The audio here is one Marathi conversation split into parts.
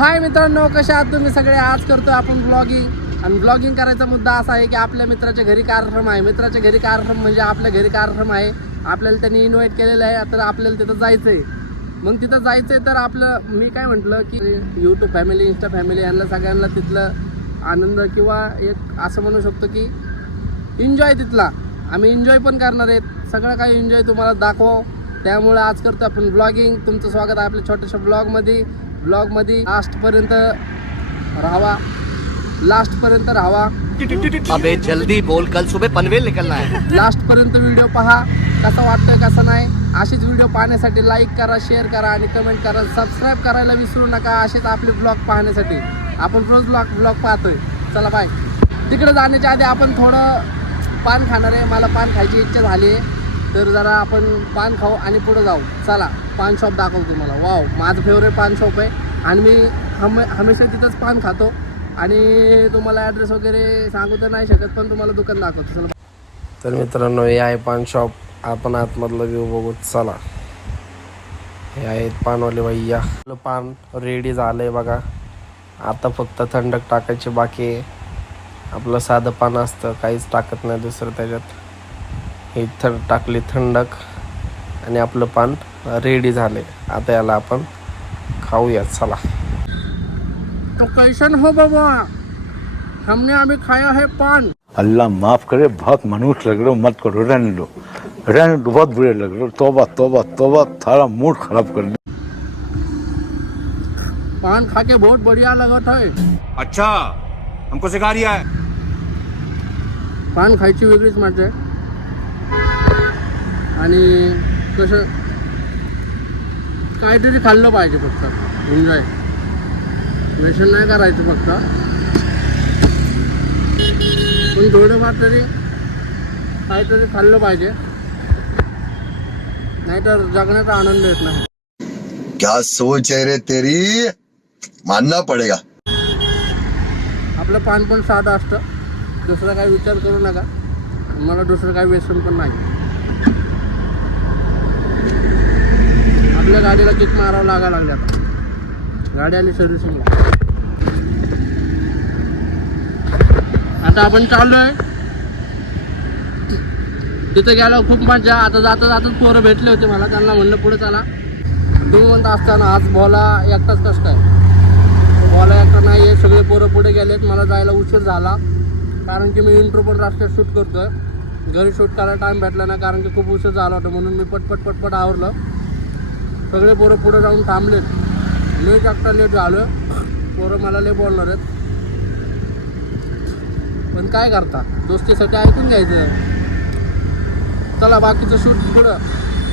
हाय मित्रांनो, कशा आहात तुम्ही सगळे. आज करतोय आपण ब्लॉगिंग. आणि ब्लॉगिंग करायचा मुद्दा असा आहे की आपल्या मित्राच्या घरी कार्यक्रम आहे. मित्राच्या घरी कार्यक्रम म्हणजे आपल्या घरी कार्यक्रम आहे. आपल्याला त्यांनी इन्व्हाइट केलेलं आहे, तर आपल्याला तिथं जायचं आहे. मग तिथं जायचं आहे तर आपलं मी काय म्हटलं की यूट्यूब फॅमिली, इंस्टा फॅमिली यांना सगळ्यांना तिथलं आनंद किंवा एक असं म्हणू शकतो की एन्जॉय तिथला आम्ही एन्जॉय पण करणार आहेत. सगळं काही एन्जॉय तुम्हाला दाखवू. त्यामुळे आज करतो आपण ब्लॉगिंग. तुमचं स्वागत आहे आपल्या छोट्याशा ब्लॉगमध्ये. लास्टपर्यंत राहावा. अबे जल्दी बोल, कल सुबह पनवेल निकलना है. लास्टपर्यंत व्हिडिओ पहा, कसा वाटतोय कसा नाही. अशीच व्हिडिओ पाहण्यासाठी लाईक करा, शेअर करा आणि कमेंट करा. सबस्क्राईब करायला विसरू नका. असेच आपले ब्लॉग पाहण्यासाठी आपण रोज ब्लॉग पाहतोय. चला बाय. तिकडे जाण्याच्या आधी आपण थोडं पान खाणार आहे. मला पान खायची इच्छा झाली आहे, तर जरा आपण पान खाऊ आणि पुढे जाऊ. चला पान शॉप दाखवतो तुम्हाला. वाव, माझं फेवरेट पान शॉप आहे आणि मी हमेशा तिथंच पान खातो. आणि तुम्हाला ॲड्रेस वगैरे सांगू तर नाही शकत, पण तुम्हाला दुकान दाखवतो. चला. तर मित्रांनो, हे आहे पान शॉप. आपण आतमधलं व्ह्यू बघू. चला. हे आहेत पानवाले भैया. आपलं पान रेडी झालं आहे बघा. आता फक्त थंडक टाकायची बाकी आहे. आपलं साधं पान असतं, काहीच टाकत नाही दुसरं त्याच्यात. हे टाकली थंडक आणि आपलं पान रेडी झाले. आता याला आपण खाऊया. चला. तो कैसन हो बाबा, हमने अभी खाया है पान. अल्लाह माफ करे, बहुत मनुष्य लग रहे हो, मत करो, रहने दो, बहुत बुरे लग रहे हो. तौबा तौबा तौबा, थारा मूड खराब कर दिया. पान खा के बहुत बढ़िया लगत है. अच्छा, हमको सिखा रिया है. पान खायची वेगळीच मजा आहे. आणि कसं काहीतरी खाल्लं पाहिजे, फक्त एन्जॉय. व्यसन नाही करायचं फक्त, पण थोडंफार तरी काहीतरी खाल्लं पाहिजे, नाहीतर जगण्याचा आनंद येत नाही. क्या सोच है रे तेरी, मानना पड़ेगा. आपलं पान पण साधं असतं, दुसरा काही विचार करू नका. मला दुसरं काही व्यसन पण नाही. आपल्या गाडीला किक मारावं लागायला लागले. आता गाडी आली सर्व्हिसिंगला. आता आपण चाललो आहे. तिथे गेल्यावर खूप मजा. आता जाताच पोरं भेटले होते मला, त्यांना म्हणलं पुढे चला. तुम्ही म्हणता असताना आज बोला एकटाच कसं काय. बोला एकटा नाही आहे, सगळे पोरं पुढे गेलेत. मला जायला उशीर झाला, कारण की मी इंट्रो पण रस्त्यात शूट करतोय. घरी शूट करायला टाईम भेटला ना, कारण की खूप उशीर झाला होता. म्हणून मी पटपट आवरलं. सगळे पोरं पुढे जाऊन थांबलेत. लेट एकटा लेट झालं. पोरं मला लय बोलणार आहेत, पण काय करता, दोस्तीसाठी ऐकून घ्यायचं. चला बाकीचं शूट पुढं.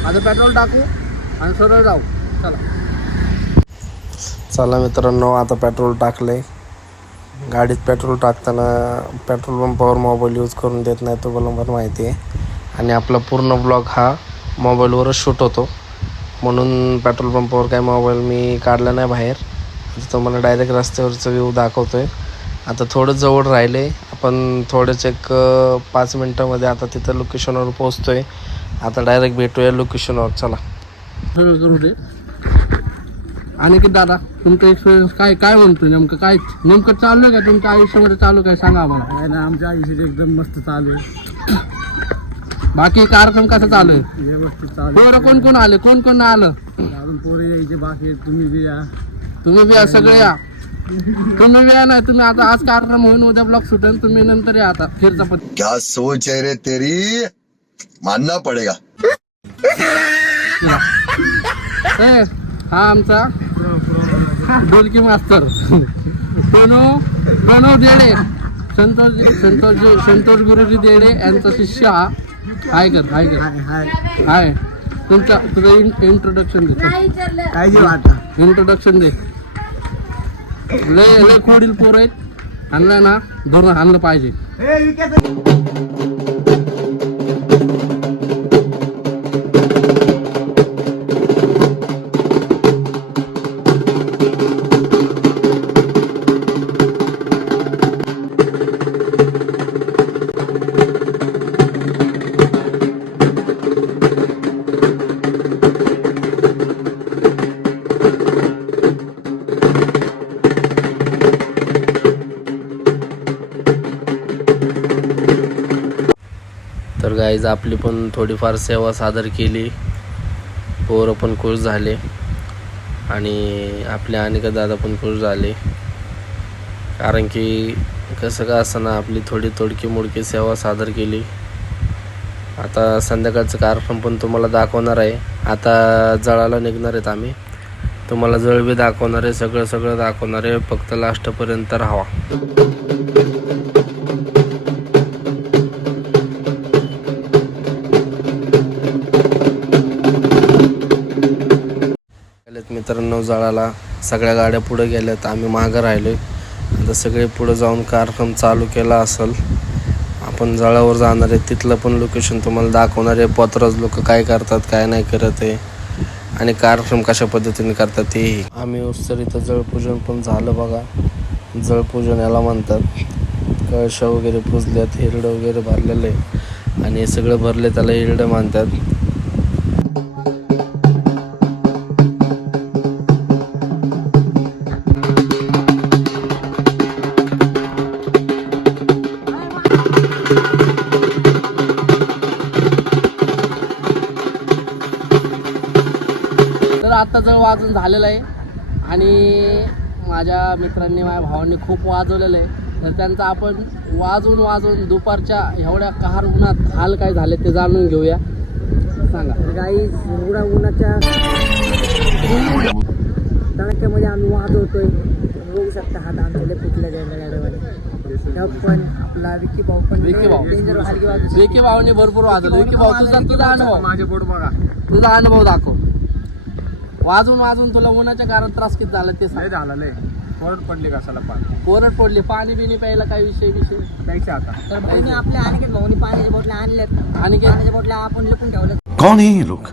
आता पेट्रोल टाकू आणि सरळ जाऊ. चला मित्रांनो, आता पेट्रोल टाकले. गाडीत पेट्रोल टाकताना पेट्रोल पंपावर मोबाईल यूज करून देत नाही, तो मला पण माहिती आहे. आणि आपला पूर्ण ब्लॉग हा मोबाईलवरच शूट होतो, म्हणून पेट्रोल पंपावर काय मोबाईल मी काढला नाही बाहेर. आता तुम्हाला डायरेक्ट रस्त्यावरचं व्ह्यू दाखवतो आहे. आता थोडं जवळ राहिले आपण, थोडंच एक 5 मिनटामध्ये आता तिथं लोकेशनवर पोहोचतो आहे. आता डायरेक्ट भेटूया लोकेशनवर. चला. आणि की दादा, तुमचा एक्सपिरियन्स काय म्हणतो, नेमकं चालू आहे का तुमच्या आयुष्यामध्ये? चालू काय सांगा आम्हाला. ना, आमच्या आयुष्यात एकदम मस्त चालू आहे. बाकी कार्यक्रम कसा चालू आहे? व्यवस्थित चालू पोरं कोण आले, कोण आलं? अजून पोरे यायचे बाकी आहेत. तुम्ही बी या. तुम्ही बी या, सगळे या. तुम्ही बी या. नाही तुम्ही आता आज कार्यक्रम होईन, उद्या ब्लॉग सुटेल, तुम्ही नंतर या. आता फिरचा पण क्या सोच है रे तेरी, मानना पड़ेगा. हा आमचा ढोलकी मास्तर प्रणव देडे, संतोष गुरुजी देडे यांचा शिष्य हा. हाय कर. हाय. तुझं इंट्रोडक्शन दे. काय घेऊ आता? इंट्रोडक्शन दे. लय खोडील पोर आहेत. आणलं ना, धरून आणलं पाहिजे. गाईज आपली पण थोडीफार सेवा सादर केली, पोरं पण खुश झाले आणि आपले अनिका दादा पण खुश झाले. कारण की कसं का असताना आपली थोडी तोडकी मोडकी सेवा सादर केली. आता संध्याकाळचं कार्यक्रम पण तुम्हाला दाखवणार आहे. आता जळाला निघणार आहेत आम्ही, तुम्हाला जळ बी दाखवणार आहे, सगळं दाखवणार आहे. फक्त लास्टपर्यंत राहावा. मित्रांनो जळाला सगळ्या गाड्या पुढे गेल्यात, आम्ही मागं राहिलोय. आता सगळे पुढे जाऊन कार्यक्रम चालू केला असेल. आपण जळावर जाणार आहे, तिथलं पण लोकेशन तुम्हाला दाखवणार आहे. पत्रज लोक काय करतात काय नाही करत आहे आणि कार्यक्रम कशा पद्धतीने करतात तेही. आम्ही उत्सर इथं जळपूजन पण झालं बघा. जळपूजन याला म्हणतात. कळशा वगैरे पुजल्यात, हिरडं वगैरे भरलेलं आहे आणि हे सगळं भरले त्याला हिरडं म्हणतात. आता जळ वाजून झालेलं आहे आणि माझ्या मित्रांनी माझ्या भावांनी खूप वाजवलेलं आहे. तर त्यांचा आपण वाजवून दुपारच्या एवढ्या कहर उन्हात हाल काय झाले ते जाणून घेऊया. सांगा. गाई एवढ्या उन्हाच्या तडक्यामध्ये आम्ही वाजवतोय. बघू शकता हा आमच्याला कुठल्या गाड्यामध्ये पण आपला विकी भाऊ पण विकी भाऊने भरपूर वाजवलं. विकी भाऊ तुझा अनुभव, माझे बोट बघा, तुझा अनुभव दाखव. वाजून तुला उन्हाच्या कारण त्रास किती झाला ते सांग. झालं कोरड पडली कशाला कोरड पडली. पाणी बिनी प्यायला काय विषय प्यायचे आता. तर भाऊने आपल्या अनेक भाऊनी पाण्याच्या बॉटल्या आणल्यात आणि पाण्याच्या बॉटल्या आपण लपून ठेवल्यात. कौन है ये लोग,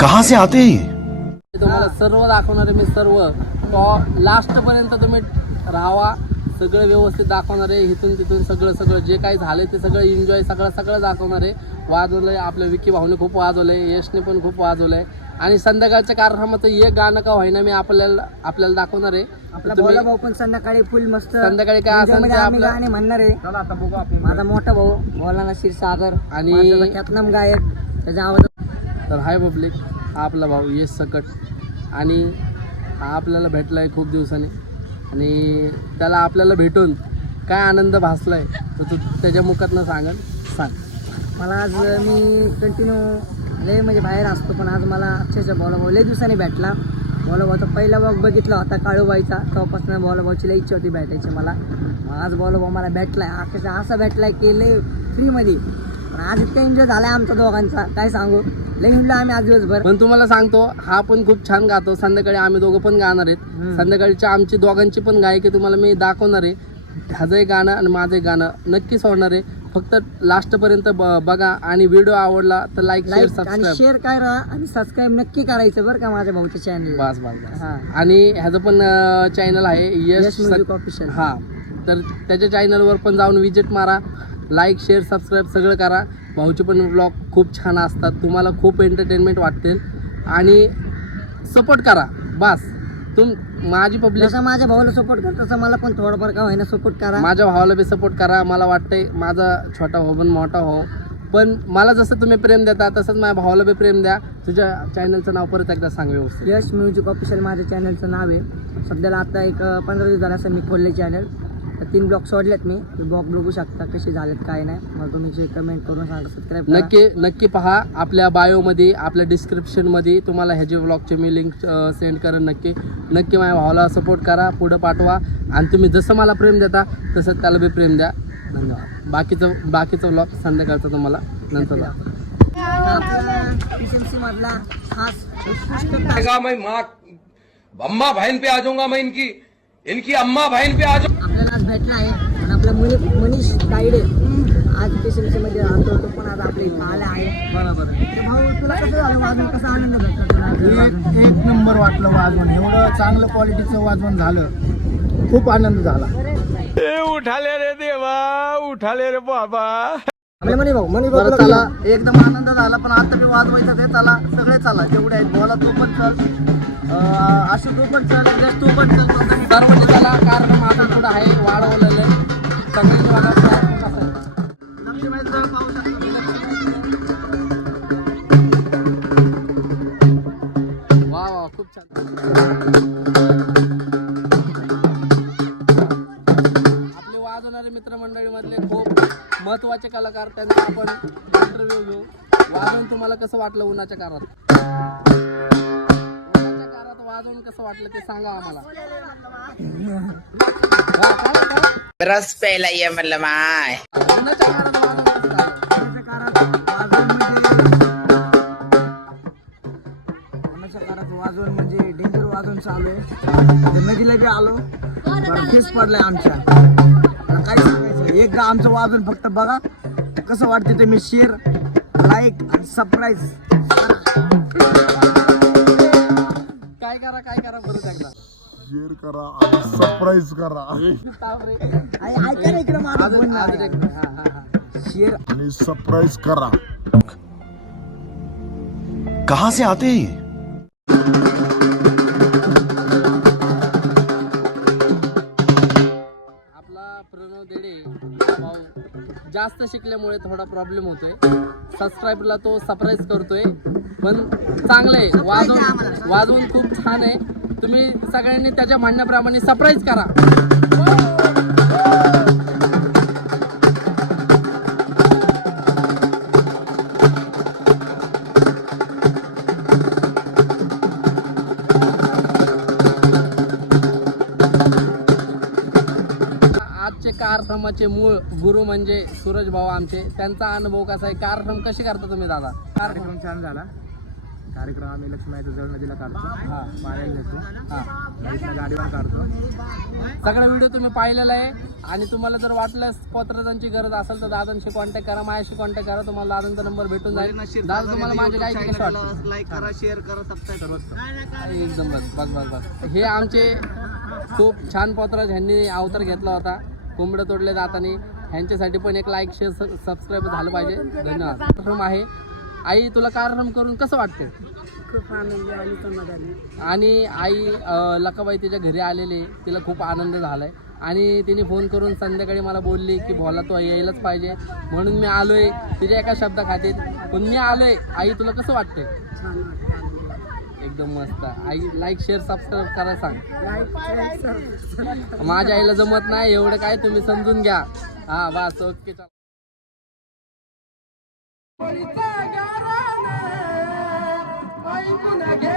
कहाँ से आते हैं? तुम्हाला सर्व दाखवणार आहे मी. सर्व लास्ट पर्यंत तुम्ही राहावा. सगळं व्यवस्थित दाखवणार आहे. इथून तिथून सगळं जे काही झालंय ते सगळं एन्जॉय सगळं दाखवणार आहे. वाजवलंय आपल्या विकी भाऊने खूप वाजवलंय, यशने पण खूप वाजवलंय आणि संध्याकाळच्या कार्यक्रमाचं एक गाणं का होईना मी आपल्याला दाखवणार आहे. आपला भोला भाऊ पण संध्याकाळी फुल मस्त संध्याकाळी काय असेल ते आपलं गाणे म्हणणार आहे. आता बघू आपण. माझा मोठा भाऊ भोलाना क्षीरसागर आणि ख्यातनाम गायक त्याचा आवाज. तर हाय पब्लिक, हा आपला भाऊ यश सकट आणि हा आपल्याला भेटलाय खूप दिवसांनी आणि त्याला आपल्याला भेटून काय आनंद भासलाय तर तू त्याच्या मुखातनं सांग. मला आज मी कंटिन्यू लय म्हणजे बाहेर असतो, पण आज मला अक्षरशः भोलाभाऊ लय दिवसांनी भेटला. भोलाभाऊचा पहिला वॉक बघितला होता काळूबाईचा, तेव्हापासून भोलाभाऊची लय इच्छा होती भेटायची मला. आज भोलाभाऊ मला भेटलाय. अक्षरशः असा भेटलाय की लय फ्रीमध्ये. पण आज इतका एन्जॉय झालाय आमच्या दोघांचा काय सांगू. लय हिंडलो आम्ही आज दिवसभर. पण तुम्हाला सांगतो हा पण खूप छान गातो. संध्याकाळी आम्ही दोघं पण गाणार आहेत. संध्याकाळच्या आमची दोघांची पण गायकी तुम्हाला मी दाखवणार आहे. ह्याचं एक गाणं आणि माझं एक गाणं नक्कीच होणार आहे. फक्त लास्ट पर्यंत बघा आणि व्हिडिओ आवडला तर लाईक शेअर सबस्क्राईब शेअर करा आणि सबस्क्राईब नक्की करायचं बरं का माझ्या भाऊच्या चॅनल. बस. आणि ह्याचं पण चॅनल आहे यश म्युझिक ऑफिशियल. हा, तर त्याच्या चॅनलवर पण जाऊन विजिट मारा. लाईक शेअर सबस्क्राईब सगळं करा. भाऊचे पण ब्लॉग खूप छान असतात, तुम्हाला खूप एंटरटेनमेंट वाटतील आणि सपोर्ट करा. बस माझी पब्लिक जसं माझ्या भावाला सपोर्ट करतो तसं मला पण थोडंफार का होईना सपोर्ट करा. माझ्या भावाला बी सपोर्ट करा. मला वाटतंय माझा छोटा हो पण मोठा हो, पण मला जसं तुम्ही प्रेम देता तसंच माझ्या भावाला बी प्रेम द्या. तुझ्या चॅनलचं नाव परत एकदा सांग व्यवस्थित. यश म्युझिक ऑफिशियल माझ्या चॅनलचं नाव आहे. सध्याला आता एक 15 दिवस झाला असं मी खोलले चॅनल. 3 ब्लॉग सोडलेत मी. ब्लॉग बघू शकता कसे झालेत काय नाही. मग तुम्ही कमेंट करून सांगा, सबस्क्राईब नक्की पहा. आपल्या बायोमध्ये आपल्या डिस्क्रिप्शनमध्ये तुम्हाला ह्याचे ब्लॉगचे मी लिंक सेंड करेन. नक्की माझ्या भावाला सपोर्ट करा, पुढं पाठवा आणि तुम्ही जसं मला प्रेम देता तसं त्याला बी प्रेम द्या. धन्यवाद. बाकीचं ब्लॉग संध्याकाळचं तुम्हाला नंतर मधला खास मैं माँ अम्मा बहन पे आ जाऊंगा, मैं इनकी अम्मा बहन पे आ जाऊंगा. आपल्याला आज भेटला आहे आणि आपला मनीष गाईडे आज PCMC मध्ये राहतो. तो पण आज आपल्या इथं आला आहे. बरोबर. भाऊ तुला कसं झालं वाजवून, कसा आनंद भेटला? एक नंबर वाटलं वाजवून. एवढं चांगलं क्वालिटीचं वाजवून झालं, खूप आनंद झाला. उठाले रे देवा, उठाले रे बाबा. मनी भाऊ चला एकदम आनंद झाला. पण आता मी वाजवायचं ते चला सगळे चला जेवढे आहेत. बोला तू पण चल, अशी तू पण चल, तू पण चल. सर्वांनी चला कारण माझा पुढं आहे वाढवलेलं सगळे आपले वाजवणारे मित्रमंडळीमधले खूप महत्वाचे कलाकार, त्यांचा आपण इंटरव्ह्यू घेऊ. वाजवून तुम्हाला कसं वाटलं उन्हाच्या काळात? उन्हाच्या काळात वाजवून कसं वाटलं ते सांगा आम्हाला. काय? रस प्यायला ये म्हणलं माय. उन्हाच्या काळात वाजवून कसं झालं? उन्हाच्या काळात वाजवण म्हणजे डेंजर वाजवून चालू आहे. नदीला बी आलो फेस पडलाय आमच्या. आता काय सांगायचं, एकदा आमचं वाजवण फक्त बघा कसं वाटतं ते. मी शेअर, लाईक आणि सबस्क्राईब काय करा परत एकदा. शेअर करा आणि सरप्राईज करा ताप रे. ऐका ना इकडे माझं अजून बोलणं. अजून एक. हा. शेअर आणि सरप्राईज करा. कहाँ से आते हैं ये? आपला प्रणव देडे भाऊ जास्त शिकल्यामुळे थोडा प्रॉब्लेम होतोय. सबस्क्राईबला तो सरप्राईज करतोय, पण चांगलं आहे. वाजवून खूप छान आहे. तुम्ही सगळ्यांनी त्याच्या म्हणण्याप्रमाणे सरप्राईज करा. आजचे कार्यक्रमाचे मूळ गुरु म्हणजे सूरज भाऊ आमचे. त्यांचा अनुभव कसा आहे? कार्यक्रम कसे करता तुम्ही दादा? कार्यक्रम छान झाला. कार्यक्रम आम्ही लक्ष्मीच्या जवळ नदीला काढतो, पाण्याला नेतो, नदीतनं गाडीवर काढतो. सगळा व्हिडिओ तुम्ही पाहिलेला आहे. आणि तुम्हाला जर वाटल्यास पत्रकारांची गरज असेल तर दादांशी कॉन्टॅक्ट करा, माझ्याशी कॉन्टॅक्ट करा. तुम्हाला दादांचा नंबर भेटून जाईल. दादा तुम्हाला माझे काय कसं वाटतं? लाईक करा, शेअर करा, सबस्क्राईब एकदम बस. हे आमचे खूप छान पत्रकार ह्यांनी अवतार घेतला होता. कोंबडं तोडले जाताना ह्यांच्यासाठी पण एक लाईक शेअर सबस्क्राईब झालं पाहिजे. धन्यवाद. कार्यक्रम आहे. आई, तुला कार्यक्रम करून कसं वाटतं? खूप आनंद आणि समाधानी. आणि आई लकाबाई तिच्या घरी आलेली, तिला खूप आनंद झालाय. आणि तिने फोन करून संध्याकाळी मला बोलली की भोला तू यायलाच पाहिजे, म्हणून मी आलोय तिच्या एका शब्दाखातीर. पण मी आलोय. आई, तुला कसं वाटतंय? एकदम मस्त. आई, लाईक शेअर सबस्क्राईब करायला सांग. माझ्या आईला जमत नाही एवढं, काय तुम्ही समजून घ्या. हा बस, ओके. ऐकून घे